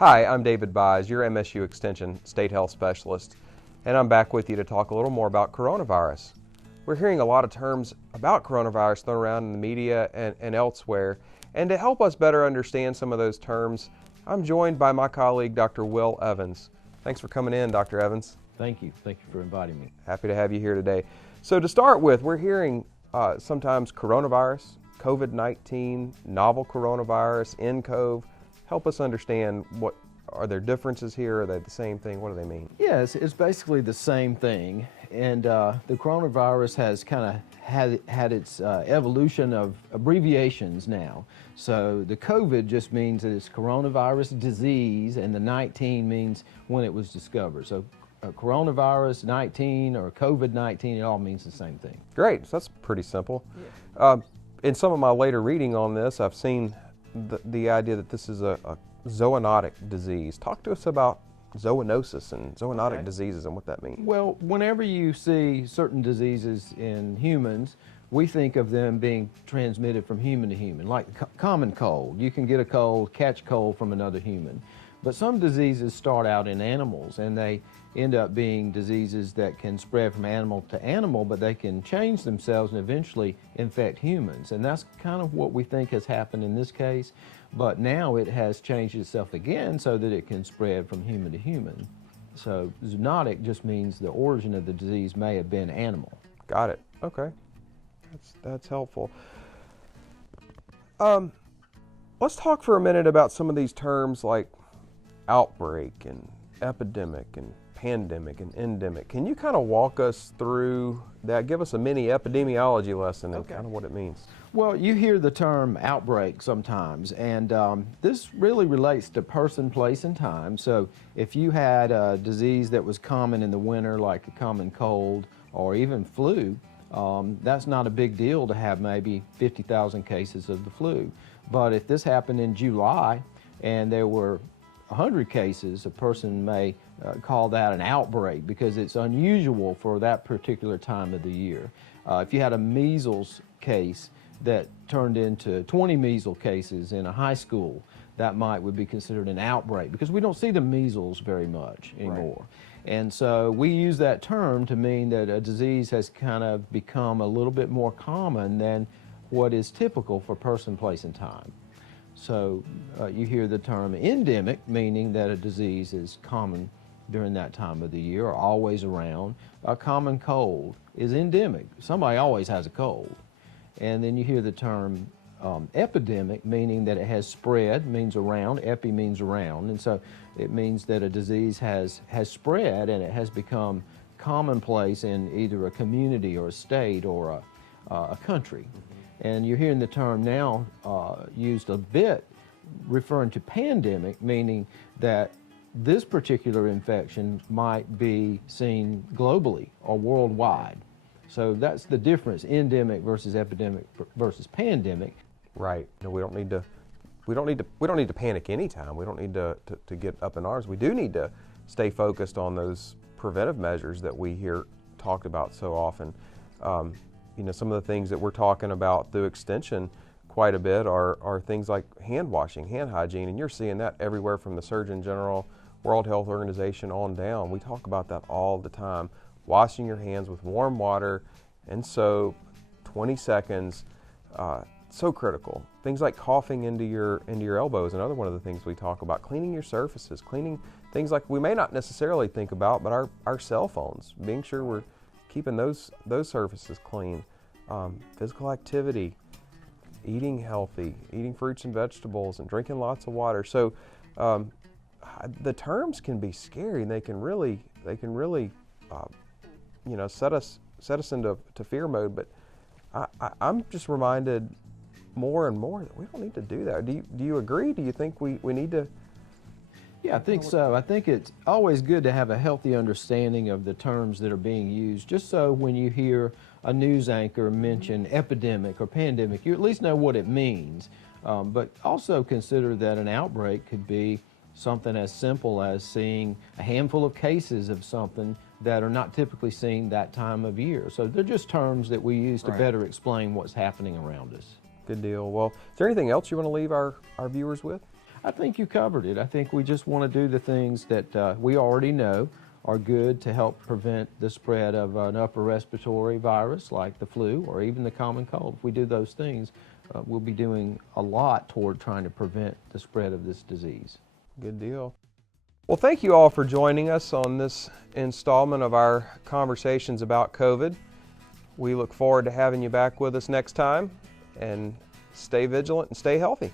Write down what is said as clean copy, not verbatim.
Hi, I'm David Byes, your MSU Extension State Health Specialist, and I'm back with you to talk a little more about coronavirus. We're hearing a lot of terms about coronavirus thrown around in the media and elsewhere, and to help us better understand some of those terms, I'm joined by my colleague, Dr. Will Evans. Thanks for coming in, Dr. Evans. Thank you. Thank you for inviting me. Happy to have you here today. So to start with, we're hearing sometimes coronavirus, COVID-19, novel coronavirus, nCoV. Help us understand, what are there differences here? Are they the same thing? What do they mean? Yes, it's basically the same thing. And the coronavirus has kind of had its evolution of abbreviations now. So the COVID just means that it's coronavirus disease, and the 19 means when it was discovered. So coronavirus 19 or COVID-19, it all means the same thing. Great, so that's pretty simple. Yeah. In some of my later reading on this, I've seen the idea that this is a zoonotic disease. Talk to us about zoonosis and zoonotic diseases and what that means. Well, whenever you see certain diseases in humans, we think of them being transmitted from human to human, like common cold. You can get a cold, catch cold from another human. But some diseases start out in animals, and they end up being diseases that can spread from animal to animal, but they can change themselves and eventually infect humans. And that's kind of what we think has happened in this case. But now it has changed itself again so that it can spread from human to human. So zoonotic just means the origin of the disease may have been animal. Got it. Okay. That's helpful. Let's talk for a minute about some of these terms like outbreak and epidemic and pandemic and endemic. Can you kind of walk us through that? Give us a mini epidemiology lesson and kind of what it means. Well, you hear the term outbreak sometimes, and this really relates to person, place, and time. So if you had a disease that was common in the winter, like a common cold or even flu, that's not a big deal to have maybe 50,000 cases of the flu. But if this happened in July and there were 100 cases, a person may call that an outbreak because it's unusual for that particular time of the year. If you had a measles case that turned into 20 measles cases in a high school, that would be considered an outbreak because we don't see the measles very much anymore. Right. And so we use that term to mean that a disease has kind of become a little bit more common than what is typical for person, place, and time. So you hear the term endemic, meaning that a disease is common during that time of the year or always around. A common cold is endemic. Somebody always has a cold. And then you hear the term epidemic, meaning that it has spread, means around. Epi means around. And so it means that a disease has spread and it has become commonplace in either a community or a state or a country. And you're hearing the term now used a bit referring to pandemic, meaning that this particular infection might be seen globally or worldwide. So that's the difference, endemic versus epidemic versus pandemic. Right. No, we don't need to panic anytime. We don't need to get up in arms. We do need to stay focused on those preventive measures that we hear talked about so often. You know, some of the things that we're talking about through Extension quite a bit are things like hand washing, hand hygiene, and you're seeing that everywhere from the Surgeon General, World Health Organization on down. We talk about that all the time. Washing your hands with warm water and soap, 20 seconds, so critical. Things like coughing into your elbows, another one of the things we talk about. Cleaning your surfaces, cleaning things like we may not necessarily think about, but our cell phones, being sure we're keeping those surfaces clean. Physical activity, eating healthy, eating fruits and vegetables, and drinking lots of water. So the terms can be scary, and they can really set us into fear mode. But I'm just reminded more and more that we don't need to do that. Do you agree? Do you think we need to? Yeah, I think so. I think it's always good to have a healthy understanding of the terms that are being used, just so when you hear a news anchor mention epidemic or pandemic, you at least know what it means. But also consider that an outbreak could be something as simple as seeing a handful of cases of something that are not typically seen that time of year. So they're just terms that we use to better explain what's happening around us. Good deal. Well, is there anything else you want to leave our viewers with? I think you covered it. I think we just want to do the things that we already know are good to help prevent the spread of an upper respiratory virus like the flu or even the common cold. If we do those things, we'll be doing a lot toward trying to prevent the spread of this disease. Good deal. Well, thank you all for joining us on this installment of our conversations about COVID. We look forward to having you back with us next time, and stay vigilant and stay healthy.